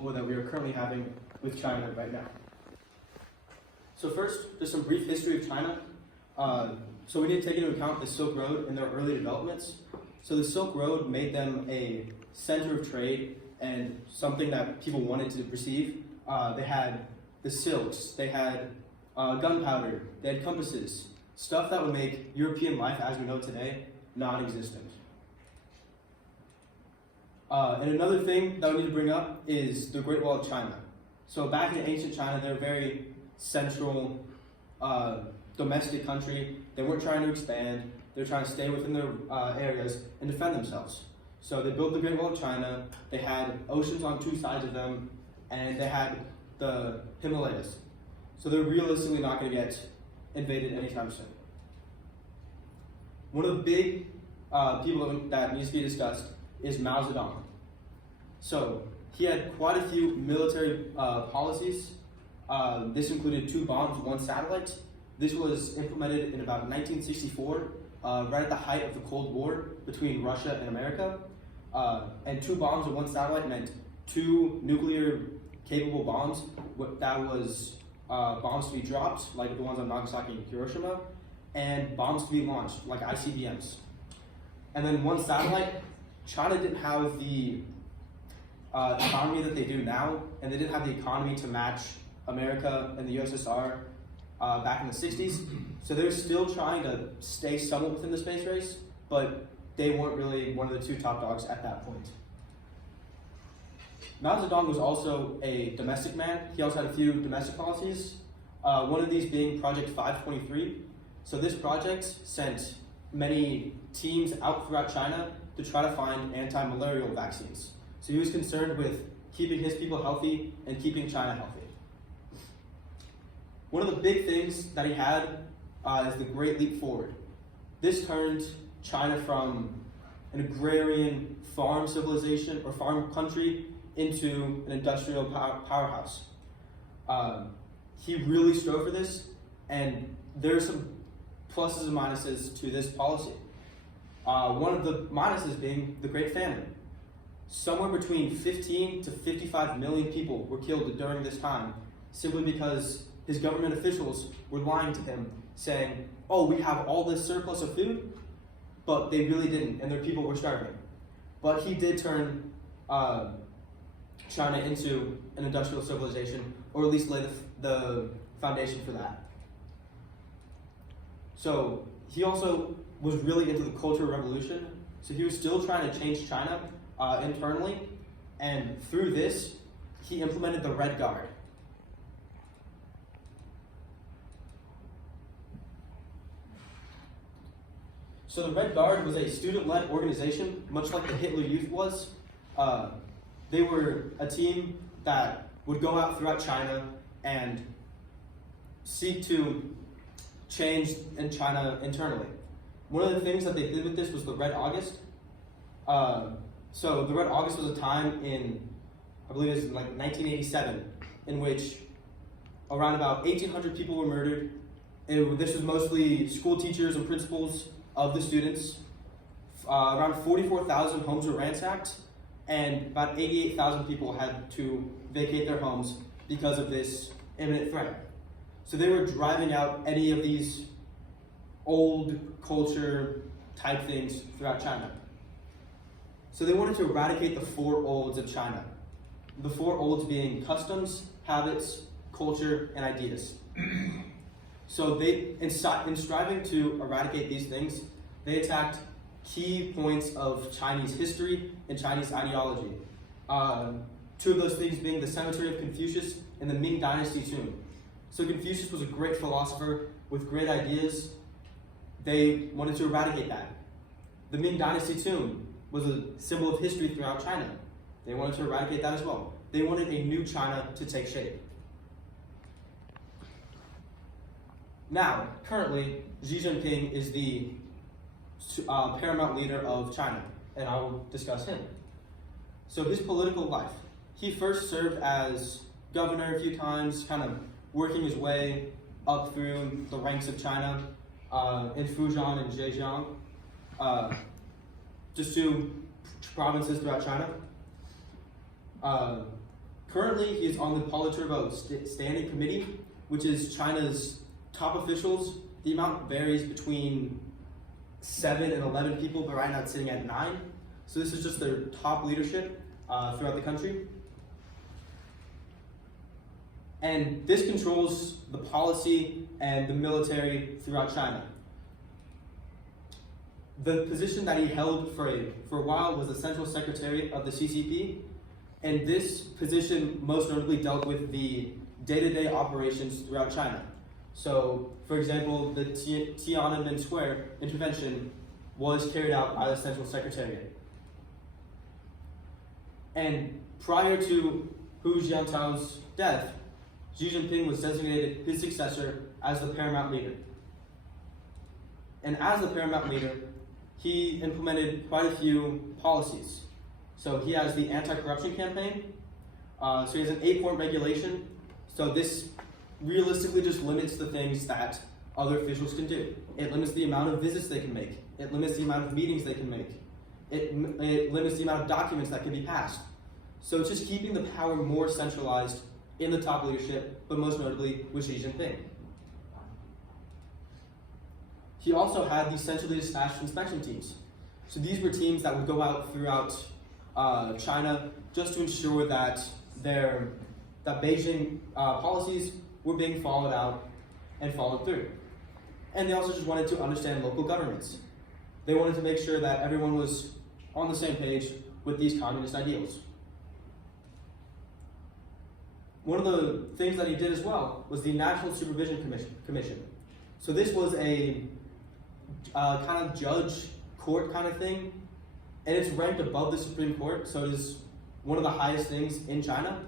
War that we are currently having with China right now. So first, just some brief history of China. So we need to take into account the Silk Road and their early developments. So the Silk Road made them a center of trade and something that people wanted to perceive. They had the silks, they had gunpowder, they had compasses, stuff that would make European life as we know it today non-existent. And another thing that we need to bring up is the Great Wall of China. So back in ancient China, they're a very central domestic country. They weren't trying to expand. They're trying to stay within their areas and defend themselves. So they built the Great Wall of China. They had oceans on two sides of them, and they had the Himalayas. So they're realistically not going to get invaded anytime soon. One of the big people that needs to be discussed is Mao Zedong. So he had quite a few military policies. This included 2 bombs, 1 satellite. This was implemented in about 1964, right at the height of the Cold War between Russia and America. And 2 bombs and 1 satellite meant 2 nuclear-capable bombs. That was bombs to be dropped, like the ones on Nagasaki and Hiroshima, and bombs to be launched, like ICBMs. And then 1 satellite. China didn't have the economy that they do now, and they didn't have the economy to match America and the USSR back in the 60s. So they're still trying to stay somewhat within the space race, but they weren't really one of the 2 top dogs at that point. Mao Zedong was also a domestic man. He also had a few domestic policies, one of these being Project 523. So this project sent many teams out throughout China to try to find anti-malarial vaccines. So he was concerned with keeping his people healthy and keeping China healthy. One of the big things that he had is the Great Leap Forward. This turned China from an agrarian farm civilization or farm country into an industrial powerhouse. He really strove for this, and there are some pluses and minuses to this policy. One of the minuses being the Great Famine. Somewhere between 15 to 55 million people were killed during this time, simply because his government officials were lying to him, saying, oh, we have all this surplus of food, but they really didn't, and their people were starving. But he did turn China into an industrial civilization, or at least lay the foundation for that. So he also was really into the Cultural Revolution, so he was still trying to change China internally, and through this, he implemented the Red Guard. So the Red Guard was a student-led organization, much like the Hitler Youth was. They were a team that would go out throughout China and seek to change in China internally. One of the things that they did with this was the Red August. So the Red August was a time in, I believe it was like 1987, in which around about 1,800 people were murdered. This was mostly school teachers and principals of the students. Around 44,000 homes were ransacked, and about 88,000 people had to vacate their homes because of this imminent threat. So they were driving out any of these old culture type things throughout China. So they wanted to eradicate the 4 olds of China. The 4 olds being customs, habits, culture, and ideas. So they, in striving to eradicate these things, they attacked key points of Chinese history and Chinese ideology. 2 of those things being the Cemetery of Confucius and the Ming Dynasty tomb. So Confucius was a great philosopher with great ideas. They wanted to eradicate that. The Ming Dynasty tomb was a symbol of history throughout China. They wanted to eradicate that as well. They wanted a new China to take shape. Now, currently, Xi Jinping is the paramount leader of China, and I will discuss him. So his political life. He first served as governor a few times, kind of working his way up through the ranks of China in Fujian and Zhejiang, just 2 provinces throughout China. Currently, he is on the Politburo Standing Committee, which is China's top officials. The amount varies between 7 and 11 people, but right now it's sitting at 9. So this is just their top leadership throughout the country. And this controls the policy and the military throughout China. The position that he held for a while was the Central Secretary of the CCP, and this position most notably dealt with the day-to-day operations throughout China. So, for example, the Tiananmen Square intervention was carried out by the Central Secretariat. And prior to Hu Jiantao's death, Xi Jinping was designated his successor as the paramount leader. And as the paramount leader, he implemented quite a few policies. So he has the anti-corruption campaign. So he has an 8-point regulation. So this realistically just limits the things that other officials can do. It limits the amount of visits they can make. It limits the amount of meetings they can make. It limits the amount of documents that can be passed. So it's just keeping the power more centralized in the top leadership, but most notably with Xi Jinping. He also had these centrally dispatched inspection teams. So these were teams that would go out throughout China just to ensure that Beijing policies were being followed out and followed through. And they also just wanted to understand local governments. They wanted to make sure that everyone was on the same page with these communist ideals. One of the things that he did as well was the National Supervision Commission. So this was a kind of judge court kind of thing, and it's ranked above the Supreme Court, so it is one of the highest things in China.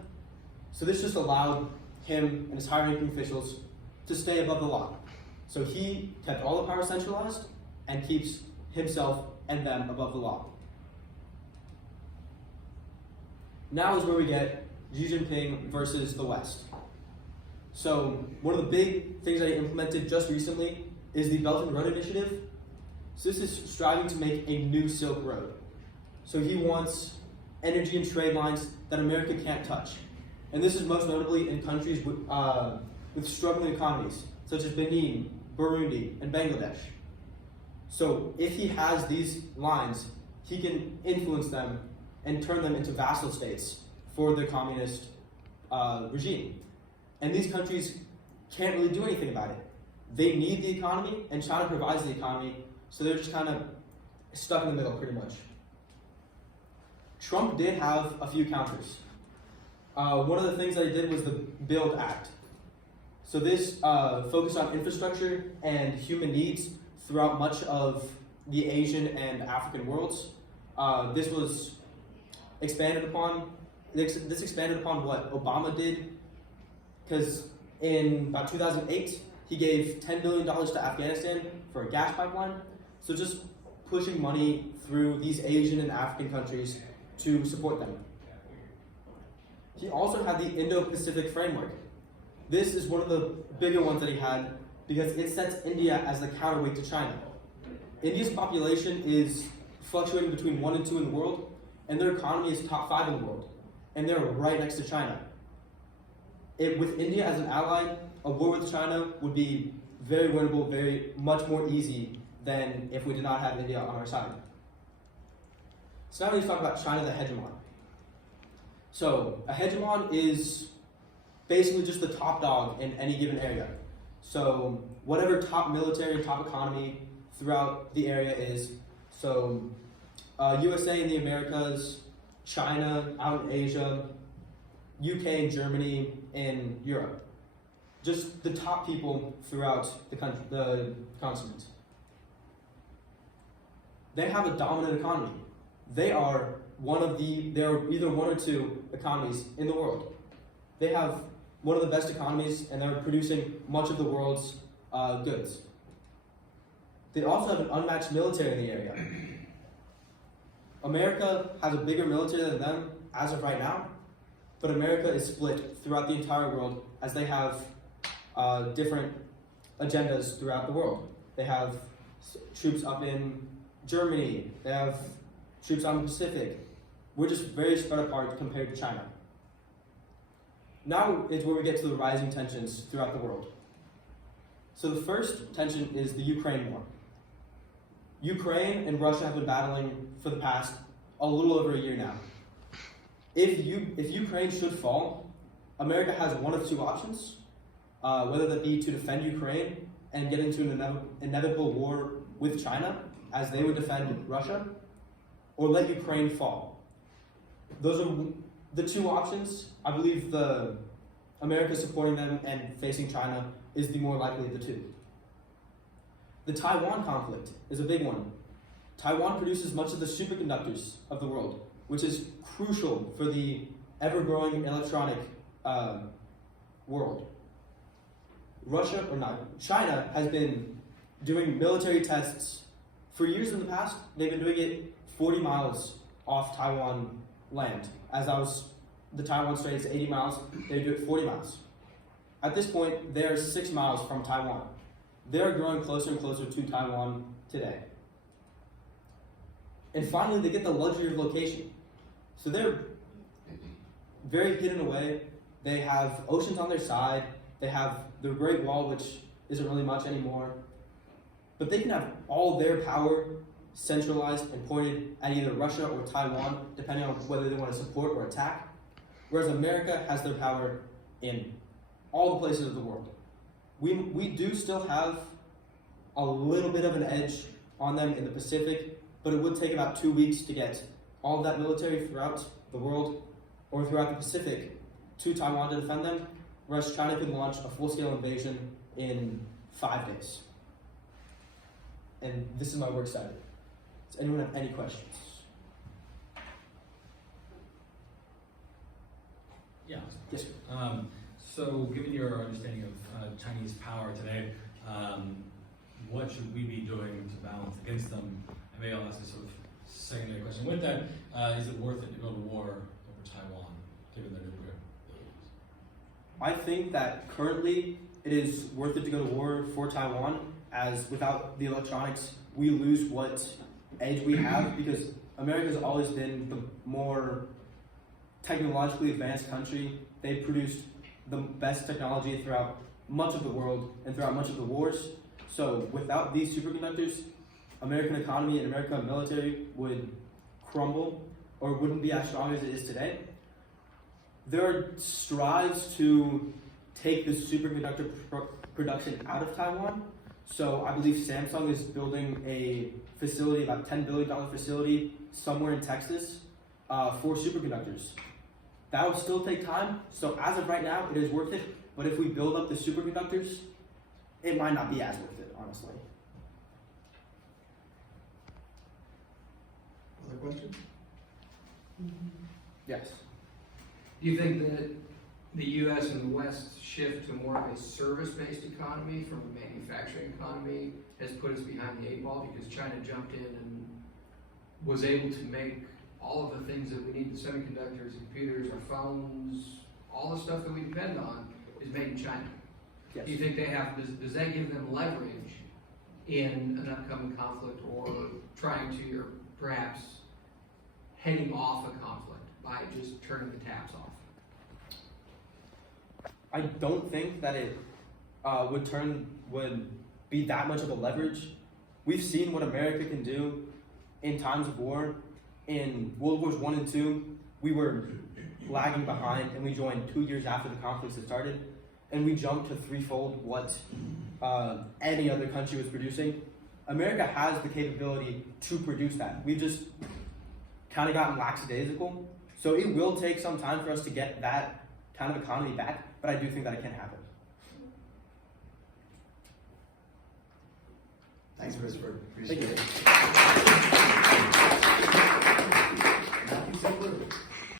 So this just allowed him and his high-ranking officials to stay above the law. So he kept all the power centralized and keeps himself and them above the law. Now is where we get Xi Jinping versus the West. So one of the big things that he implemented just recently is the Belt and Road Initiative. So this is striving to make a new Silk Road. So he wants energy and trade lines that America can't touch. And this is most notably in countries with struggling economies, such as Benin, Burundi, and Bangladesh. So if he has these lines, he can influence them and turn them into vassal states for the communist regime. And these countries can't really do anything about it. They need the economy, and China provides the economy, so they're just kind of stuck in the middle, pretty much. Trump did have a few counters. One of the things that he did was the BUILD Act. So this focused on infrastructure and human needs throughout much of the Asian and African worlds. This was expanded upon. This expanded upon what Obama did, because in about 2008, he gave $10 billion to Afghanistan for a gas pipeline. So just pushing money through these Asian and African countries to support them. He also had the Indo-Pacific Framework. This is one of the bigger ones that he had because it sets India as the counterweight to China. India's population is fluctuating between 1 and 2 in the world, and their economy is top 5 in the world, and they're right next to China. With India as an ally, a war with China would be very winnable, very much more easy than if we did not have India on our side. So now we need to talk about China the hegemon. So a hegemon is basically just the top dog in any given area. So whatever top military, top economy throughout the area is, so USA in the Americas, China out in Asia, UK and Germany in Europe. Just the top people throughout the country, the continent. They have a dominant economy. They are either 1 or 2 economies in the world. They have one of the best economies, and they're producing much of the world's goods. They also have an unmatched military in the area. America has a bigger military than them as of right now, but America is split throughout the entire world as they have different agendas throughout the world. They have troops up in Germany, they have troops on the Pacific. We're just very spread apart compared to China. Now is where we get to the rising tensions throughout the world. So the first tension is the Ukraine war. Ukraine and Russia have been battling for the past a little over a year now. If Ukraine should fall, America has one of two options, whether that be to defend Ukraine and get into an inevitable war with China, as they would defend Russia, or let Ukraine fall. Those are the two options. I believe America supporting them and facing China is the more likely of the two. The Taiwan conflict is a big one. Taiwan produces much of the superconductors of the world, which is crucial for the ever-growing electronic world. China has been doing military tests for years in the past. They've been doing it 40 miles off Taiwan land. The Taiwan Strait is 80 miles, they do it 40 miles. At this point, they're 6 miles from Taiwan. They're growing closer and closer to Taiwan today. And finally, they get the luxury of location. So they're very hidden away. They have oceans on their side. They have the Great Wall, which isn't really much anymore. But they can have all their power centralized and pointed at either Russia or Taiwan, depending on whether they want to support or attack. Whereas America has their power in all the places of the world. We do still have a little bit of an edge on them in the Pacific, but it would take about 2 weeks to get all of that military throughout the world or throughout the Pacific to Taiwan to defend them, whereas China could launch a full-scale invasion in 5 days. And this is my work cited. Does anyone have any questions? Yeah. Yes, sir. So, given your understanding of Chinese power today, what should we be doing to balance against them? And maybe I'll ask a sort of secondary question with that. Is it worth it to go to war over Taiwan, given their nuclear abilities? I think that currently it is worth it to go to war for Taiwan, as without the electronics, we lose what edge we have, because America's always been the more technologically advanced country. They produced the best technology throughout much of the world and throughout much of the wars. So without these superconductors, American economy and American military would crumble or wouldn't be as strong as it is today. There are strives to take the superconductor production out of Taiwan. So I believe Samsung is building a facility, about $10 billion facility somewhere in Texas for superconductors. That will still take time, so as of right now, it is worth it, but if we build up the superconductors, it might not be as worth it, honestly. Other questions? Yes. Do you think that the U.S. and the West shift to more of a service-based economy from a manufacturing economy has put us behind the 8 ball because China jumped in and was able to make all of the things that we need, the semiconductors, computers, our phones, all the stuff that we depend on is made in China. Yes. Do you think they have, does that give them leverage in an upcoming conflict or trying to, or perhaps heading off a conflict by just turning the taps off? I don't think that it would be that much of a leverage. We've seen what America can do in times of war. In World Wars I and II, we were lagging behind, and we joined 2 years after the conflicts had started, and we jumped to threefold what any other country was producing. America has the capability to produce that. We've just kind of gotten lackadaisical. So it will take some time for us to get that kind of economy back, but I do think that it can happen. Thanks, Christopher. Thank Appreciate you. it.